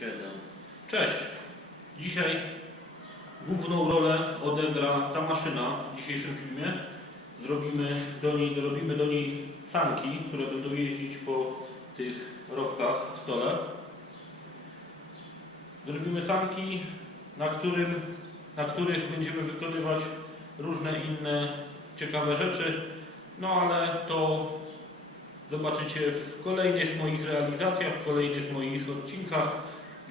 7. Cześć! Dzisiaj główną rolę odegra ta maszyna w dzisiejszym filmie. Zrobimy do niej, dorobimy do niej sanki, które będą jeździć po tych rowkach w stole. Zrobimy sanki, na, którym, na których będziemy wykonywać różne inne ciekawe rzeczy, no ale to zobaczycie w kolejnych moich realizacjach, w kolejnych moich odcinkach.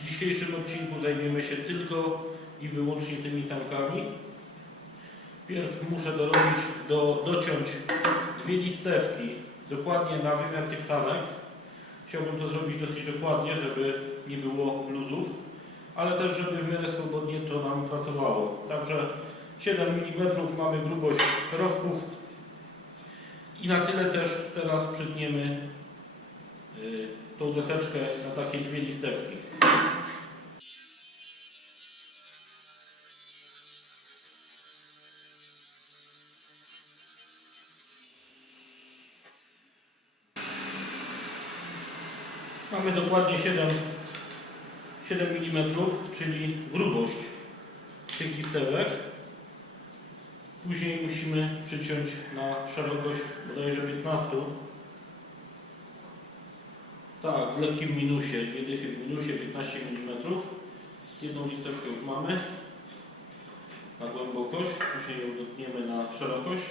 W dzisiejszym odcinku zajmiemy się tylko i wyłącznie tymi sankami. Pierw muszę dorobić, do, dociąć dwie listewki dokładnie na wymiar tych sanek. Chciałbym to zrobić dosyć dokładnie, żeby nie było luzów, ale też żeby w miarę swobodnie to nam pracowało. Także 7 mm mamy grubość rowków i na tyle też teraz przytniemy y, tą deseczkę na takie dwie listewki. Mamy dokładnie 7, 7 mm, czyli grubość tych listewek. Później musimy przyciąć na szerokość bodajże 15. Tak, w lekkim minusie, dwie dychy w minusie, 15 mm. Jedną listewkę już mamy na głębokość, później ją dotniemy na szerokość.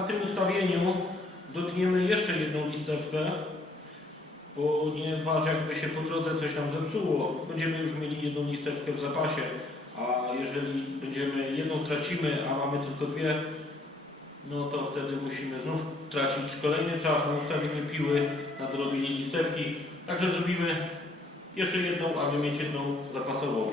Na tym ustawieniu dotniemy jeszcze jedną listewkę, ponieważ jakby się po drodze coś nam zepsuło, będziemy już mieli jedną listewkę w zapasie, a jeżeli będziemy jedną tracimy, a mamy tylko dwie, no to wtedy musimy znów tracić kolejny czas na ustawienie piły, na dorobienie listewki. Także zrobimy jeszcze jedną, aby mieć jedną zapasową.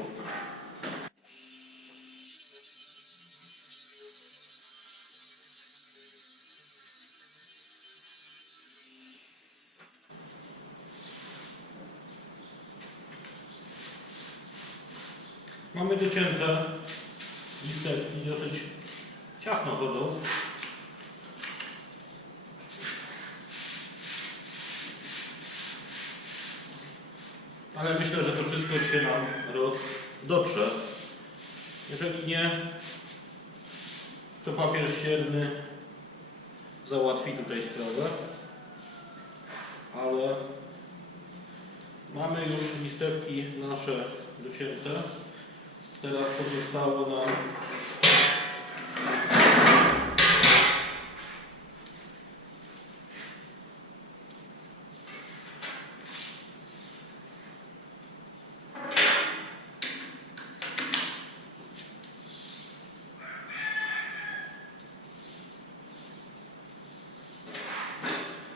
Mamy docięte listewki, dosyć ciasno chodzą. Ale myślę, że to wszystko się nam roz dotrze. Jeżeli nie, to papier ścierny załatwi tutaj sprawę. Ale mamy już listewki nasze docięte. Teraz pozostało nam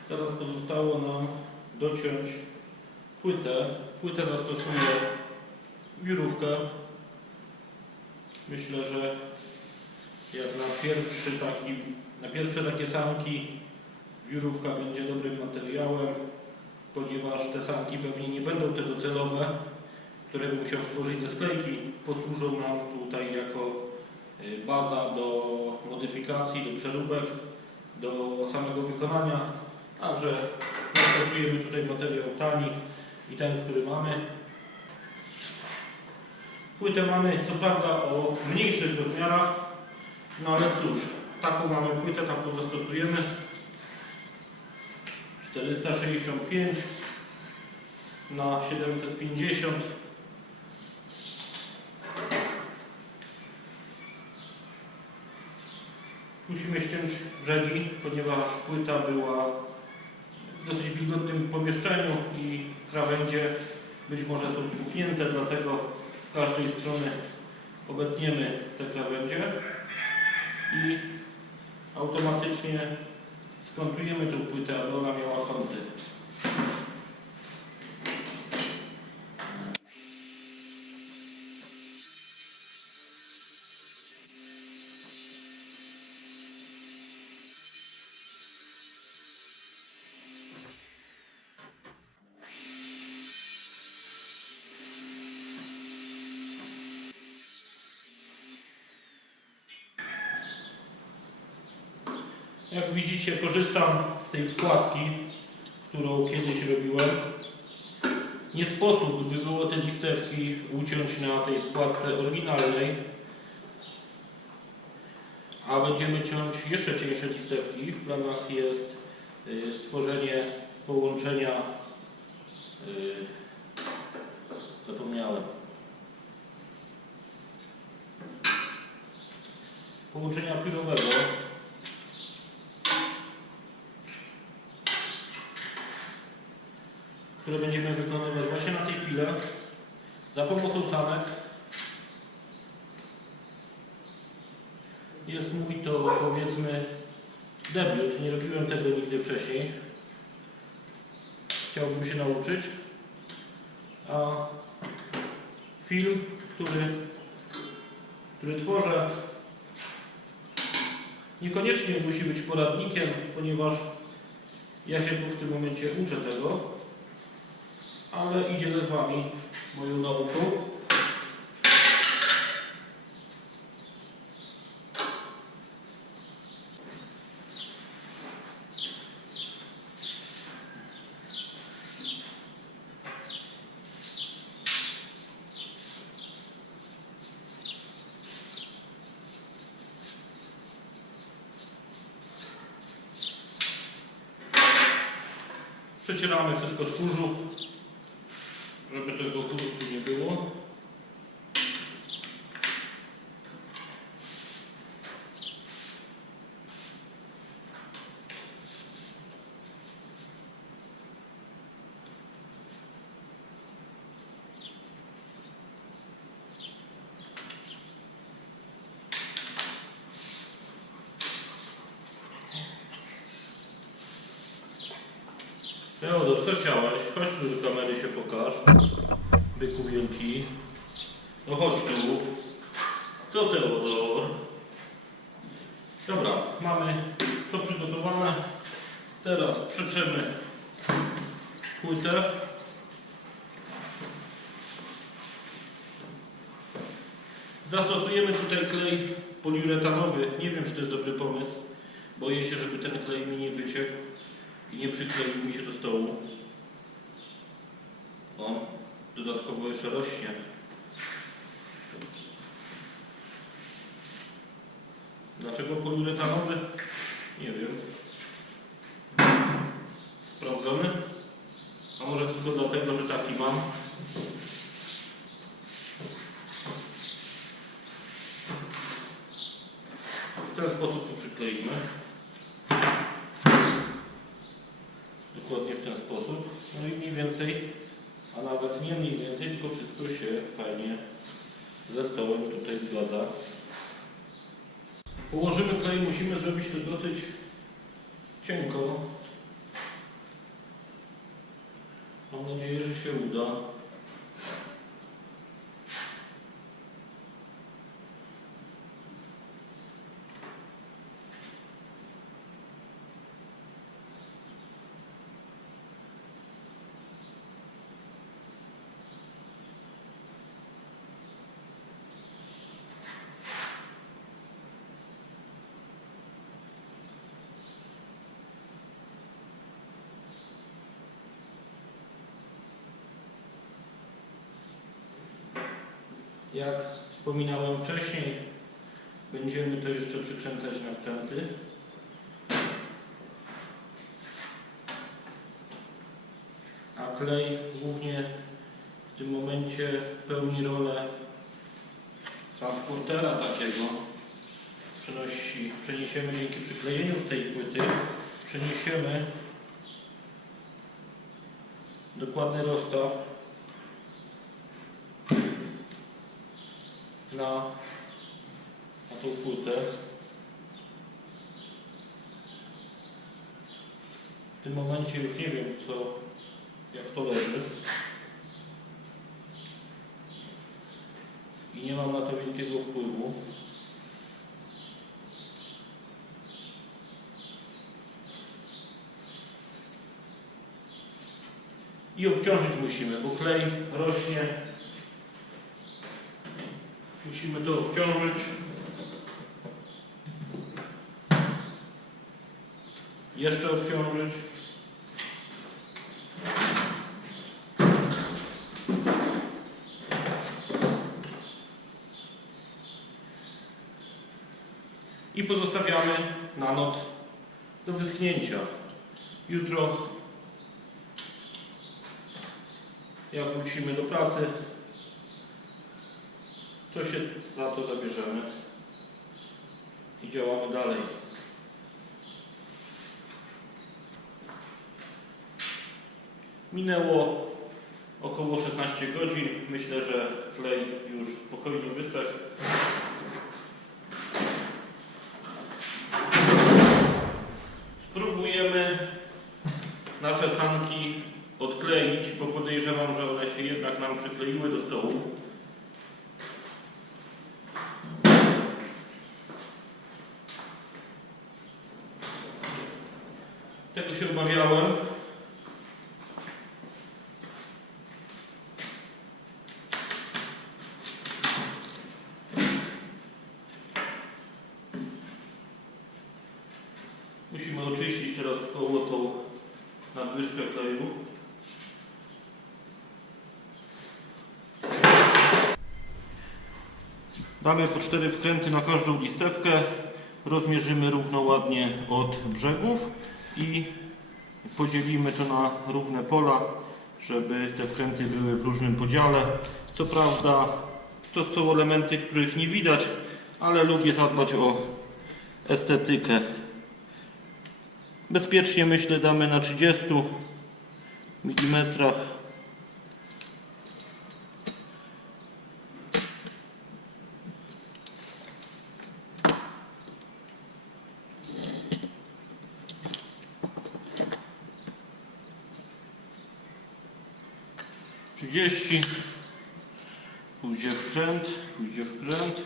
Teraz pozostało nam dociąć płytę. Płytę zastosuję wiórówkę. Myślę, że jak na pierwszy taki, pierwsze takie sanki wiórówka będzie dobrym materiałem, ponieważ te sanki pewnie nie będą te docelowe, które bym musiał stworzyć ze sklejki, posłużą nam tutaj jako y, baza do modyfikacji, do przeróbek, do samego wykonania. Także zastosujemy tutaj materiał tani i ten, który mamy. Płytę mamy co prawda o mniejszych rozmiarach, no ale cóż, taką mamy płytę, taką zastosujemy. 465 na 750 Musimy ściąć brzegi, ponieważ płyta była w dosyć wilgotnym pomieszczeniu i krawędzie być może są spuchnięte, dlatego z każdej strony obetniemy te krawędzie i automatycznie skontujemy tę płytę, aby ona miała kąty. Jak widzicie, korzystam z tej składki, którą kiedyś robiłem. Nie sposób by było te listewki uciąć na tej składce oryginalnej, a będziemy ciąć jeszcze cieńsze listewki. W planach jest y, stworzenie połączenia, y, zapomniałem, połączenia piórowego które będziemy wykonywać właśnie na tej pile za pomocą sanek. Jest mój to powiedzmy debiut, nie robiłem tego nigdy wcześniej. Chciałbym się nauczyć. A film, który, który tworzę, niekoniecznie musi być poradnikiem, ponieważ ja się w tym momencie uczę tego ale idzie z Wami moją nauką. Przecieramy wszystko z kurzu żeby tego kursu nie było. Teodor, co chciałeś? Chodź tu do kamery się pokaż. Byku wielki. No chodź tu. Co Teodor? Dobra, mamy to przygotowane. Teraz przeczemy płytę. Zastosujemy tutaj klej poliuretanowy. Nie wiem, czy to jest dobry pomysł. Boję się, żeby ten klej mi nie wyciekł i nie przykleił mi się do stołu. O, dodatkowo jeszcze rośnie. Dlaczego poliuretanowy? Nie wiem. Sprawdzamy. A może tylko dlatego, że taki mam. W ten sposób to przykleimy. Dokładnie w ten sposób. No i mniej więcej, a nawet nie mniej więcej, tylko wszystko się fajnie ze stołem tutaj zgadza. Położymy klej, musimy zrobić to dosyć cienko. Mam nadzieję, że się uda. Jak wspominałem wcześniej, będziemy to jeszcze przykręcać na wkręty. A klej głównie w tym momencie pełni rolę transportera takiego. Przenosi, przeniesiemy dzięki przyklejeniu tej płyty, przeniesiemy dokładny rozstaw na, na tą płytę. W tym momencie już nie wiem co, jak to leży. I nie mam na to wielkiego wpływu. I obciążyć musimy, bo klej rośnie Musimy to obciążyć. jeszcze obciążyć. I pozostawiamy na noc do wyschnięcia. Jutro, jak wrócimy do pracy, to się za to zabierzemy i działamy dalej. Minęło około 16 godzin. Myślę, że klej już spokojnie wysechł. Spróbujemy nasze sanki odkleić, bo podejrzewam, że one się jednak nam przykleiły do stołu. Tego się obawiałem. Musimy oczyścić teraz koło tą nadwyżkę kleju. Damy po cztery wkręty na każdą listewkę. Rozmierzymy równo ładnie od brzegów i podzielimy to na równe pola, żeby te wkręty były w różnym podziale. Co prawda to są elementy, których nie widać, ale lubię zadbać o estetykę. Bezpiecznie myślę damy na 30 mm. Trzydzieści. Pójdzie wkręt, pójdzie wkręt.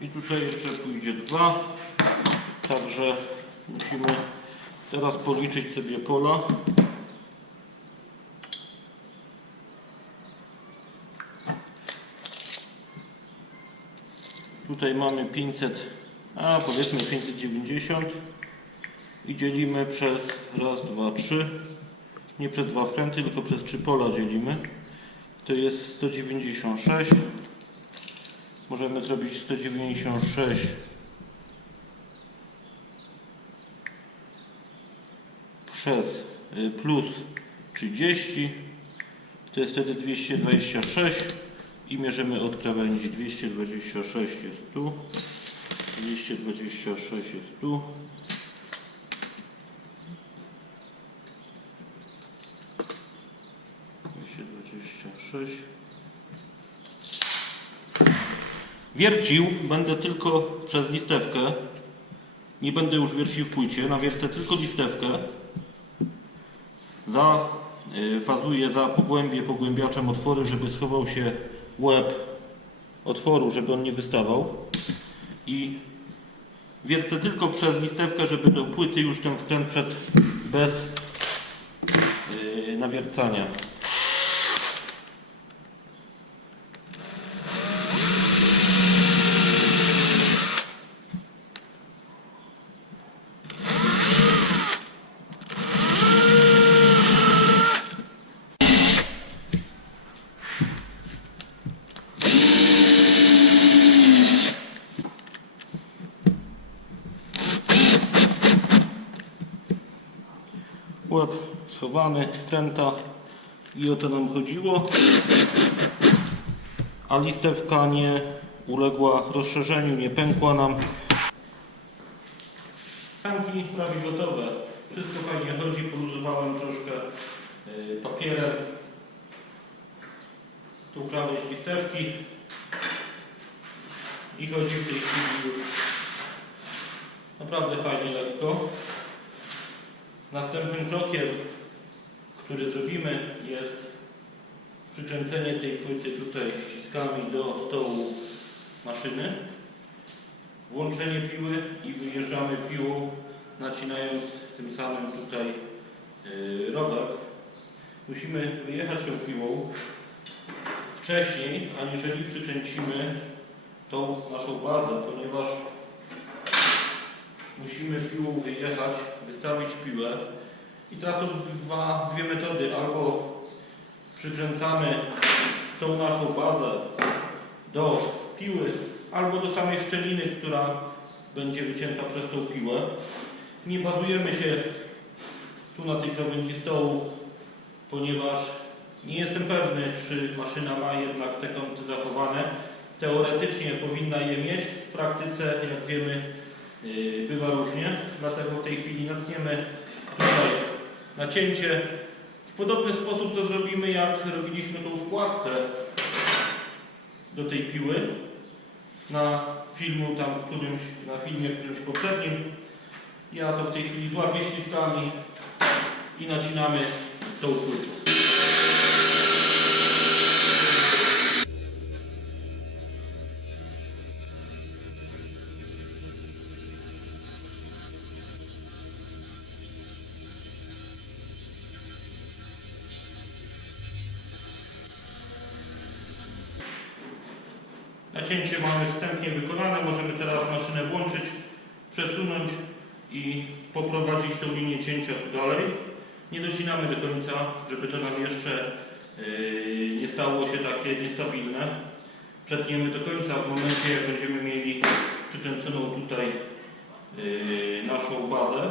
I tutaj jeszcze pójdzie dwa. Także musimy teraz policzyć sobie pola. Tutaj mamy 500, a powiedzmy 590 i dzielimy przez raz, dwa, trzy. Nie przez dwa wkręty, tylko przez trzy pola dzielimy. To jest 196. Możemy zrobić 196 przez y, plus 30 to jest wtedy 226 i mierzymy od krawędzi. 226 jest tu. 226 jest tu dwadzieścia sześć. Wiercił będę tylko przez listewkę. Nie będę już wiercił w płycie. Nawiercę tylko listewkę. Za, y, fazuję za pogłębie pogłębiaczem otwory, żeby schował się łeb otworu, żeby on nie wystawał. I wiercę tylko przez listewkę, żeby do płyty już ten wkręt wszedł bez yy, nawiercania. Łeb schowany, kręta i o to nam chodziło. A listewka nie uległa rozszerzeniu, nie pękła nam. Sanki prawie gotowe. Wszystko fajnie chodzi, poluzowałem troszkę y, papierem. Tu krawędź listewki. I chodzi w tej chwili już naprawdę fajnie lekko. Następnym krokiem, który zrobimy jest przykręcenie tej płyty tutaj ściskami do stołu maszyny, włączenie piły i wyjeżdżamy piłą, nacinając tym samym tutaj yy, rodak. Musimy wyjechać tą piłą wcześniej, aniżeli przykręcimy tą naszą bazę, ponieważ musimy piłą wyjechać, wystawić piłę. I teraz są dwa, dwie metody. Albo przykręcamy tą naszą bazę do piły, albo do samej szczeliny, która będzie wycięta przez tą piłę. Nie bazujemy się tu na tej krawędzi stołu, ponieważ nie jestem pewny, czy maszyna ma jednak te kąty zachowane. Teoretycznie powinna je mieć, w praktyce, jak wiemy, yy, bywa różnie. Dlatego w tej chwili natniemy tutaj nacięcie. W podobny sposób to zrobimy, jak robiliśmy tą wkładkę do tej piły na filmu tam którymś, na filmie którymś poprzednim. Ja to w tej chwili złapię ściskami i nacinamy tą płytę. Wykonane. Możemy teraz maszynę włączyć, przesunąć i poprowadzić tą linię cięcia dalej. Nie docinamy do końca, żeby to nam jeszcze yy, nie stało się takie niestabilne. Przetniemy do końca w momencie, jak będziemy mieli przykręconą tutaj yy, naszą bazę.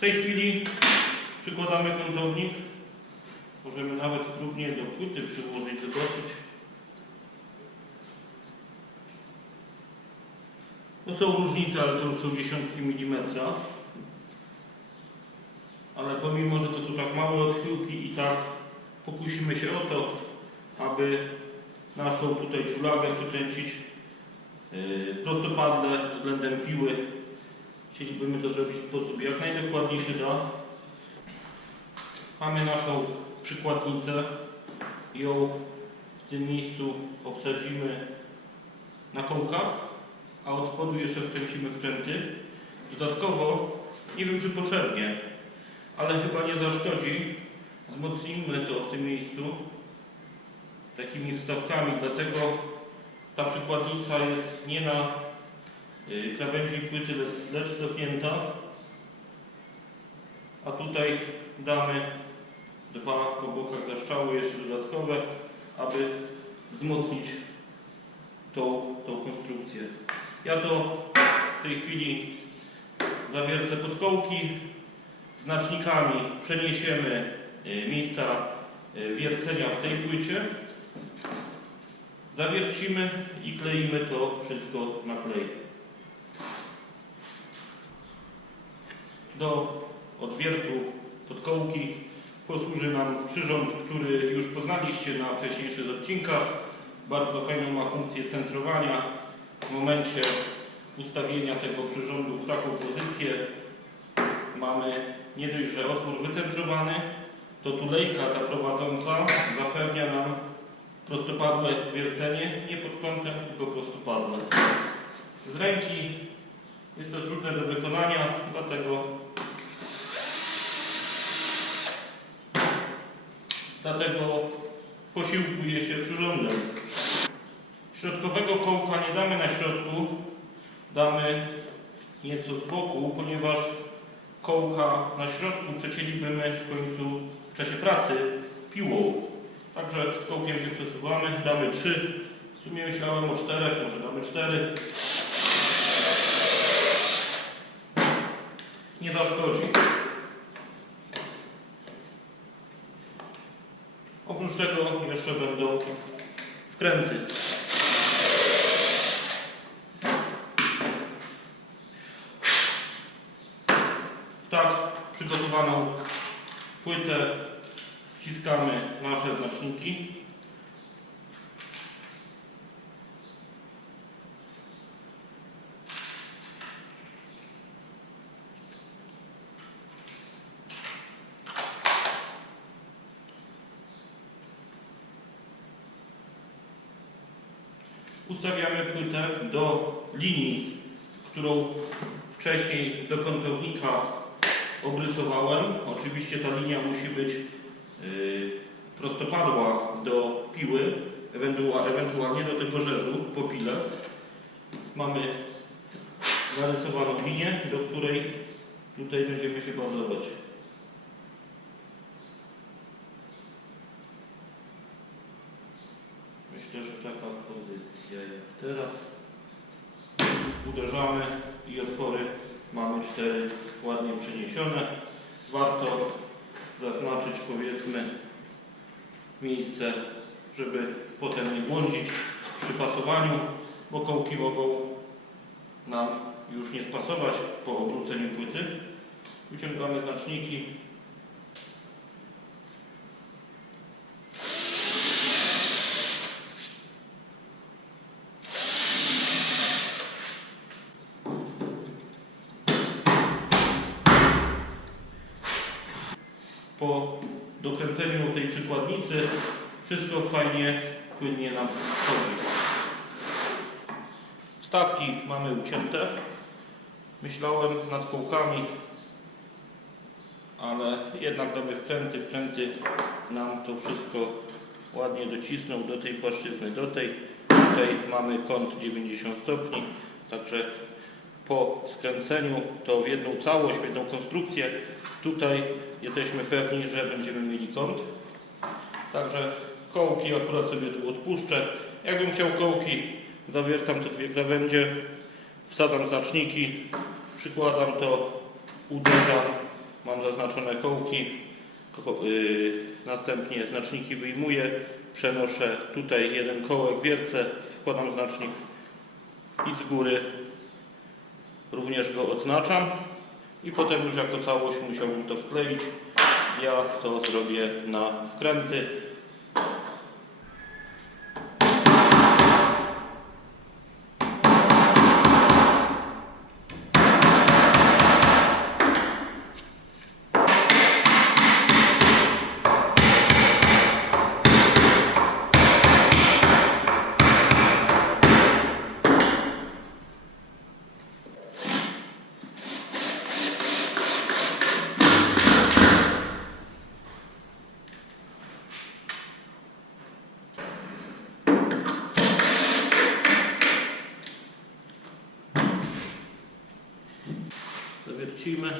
W tej chwili przykładamy kątownik. Możemy nawet próbnie do płyty przyłożyć, zobaczyć. To są różnice, ale to już są dziesiątki milimetra. Ale pomimo, że to są tak małe odchyłki i tak pokusimy się o to, aby naszą tutaj ciulagę przykręcić yy, prostopadle względem piły. Chcielibyśmy to zrobić w sposób jak najdokładniejszy da. Mamy naszą przykładnicę. Ją w tym miejscu obsadzimy na kołkach, a od spodu jeszcze wkręcimy wkręty. Dodatkowo, nie wiem czy potrzebnie, ale chyba nie zaszkodzi, wzmocnijmy to w tym miejscu takimi wstawkami, dlatego ta przykładnica jest nie na krawędzi płyty, le- lecz zapięta, a tutaj damy dwa po bokach zaszczały jeszcze dodatkowe, aby wzmocnić tą, tą konstrukcję. Ja to w tej chwili zawiercę podkołki, znacznikami przeniesiemy y, miejsca y, wiercenia w tej płycie, zawiercimy i kleimy to wszystko na klej. Do odwiertu podkołki posłuży nam przyrząd, który już poznaliście na wcześniejszych odcinkach. Bardzo fajną ma funkcję centrowania. W momencie ustawienia tego przyrządu w taką pozycję mamy nie dość, że otwór wycentrowany, to tulejka ta prowadząca zapewnia nam prostopadłe wiercenie, nie pod kątem, tylko prostopadłe. Z ręki jest to trudne do wykonania, dlatego dlatego posiłkuje się przyrządem. Środkowego kołka nie damy na środku, damy nieco z boku, ponieważ kołka na środku przecięlibyśmy w końcu w czasie pracy piłą. Także z kołkiem się przesuwamy, damy trzy. W sumie myślałem o czterech, może damy cztery. Nie zaszkodzi. Oprócz tego jeszcze będą wkręty. Tak przygotowaną płytę wciskamy nasze znaczniki. ustawiamy płytę do linii, którą wcześniej do kątownika obrysowałem. Oczywiście ta linia musi być yy, prostopadła do piły, ewentua- ewentualnie do tego rzezu po pile. Mamy zarysowaną linię, do której tutaj będziemy się bazować. Myślę, że taka pozycja jak teraz. Uderzamy i otwory mamy cztery ładnie przeniesione. Warto zaznaczyć powiedzmy miejsce, żeby potem nie błądzić przy pasowaniu, bo kołki mogą nam już nie spasować po obróceniu płyty. Wyciągamy znaczniki. Po dokręceniu tej przykładnicy wszystko fajnie, płynnie nam chodzi. Wstawki mamy ucięte. Myślałem nad kołkami, ale jednak damy wkręty. Wkręty nam to wszystko ładnie docisną do tej płaszczyzny, do tej. Tutaj mamy kąt 90 stopni, także po skręceniu to w jedną całość, w jedną konstrukcję, tutaj jesteśmy pewni, że będziemy mieli kąt. Także kołki akurat sobie tu odpuszczę. Jakbym chciał kołki, zawiercam te dwie krawędzie, wsadzam znaczniki, przykładam to, uderzam, mam zaznaczone kołki, ko- yy, następnie znaczniki wyjmuję, przenoszę tutaj jeden kołek, wiercę, wkładam znacznik i z góry również go odznaczam i potem już jako całość musiałbym to wkleić. Ja to zrobię na wkręty. Zawiercimy.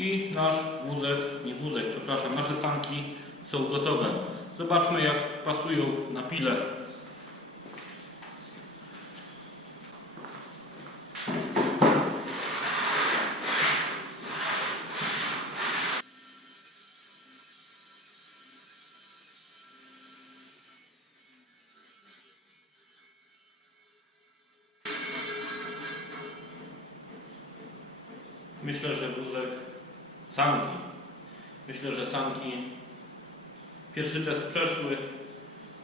I nasz wózek, nie wózek, przepraszam, nasze sanki są gotowe. Zobaczmy jak pasują na pile. Myślę, że wózek sanki. Myślę, że sanki pierwszy test przeszły.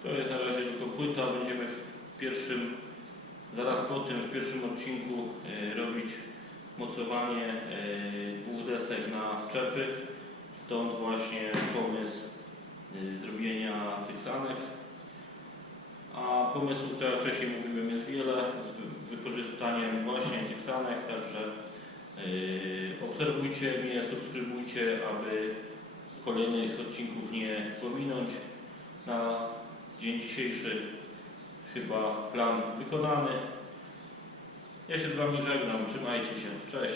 To jest na razie tylko płyta. Będziemy w pierwszym, zaraz po tym, w pierwszym odcinku e, robić mocowanie e, dwóch desek na wczepy. Stąd właśnie pomysł e, zrobienia tych sanek. A pomysłów, tak jak wcześniej mówiłem, jest wiele z wykorzystaniem właśnie tych sanek, także Obserwujcie mnie, subskrybujcie, aby kolejnych odcinków nie pominąć. Na dzień dzisiejszy chyba plan wykonany. Ja się z Wami żegnam. Trzymajcie się. Cześć.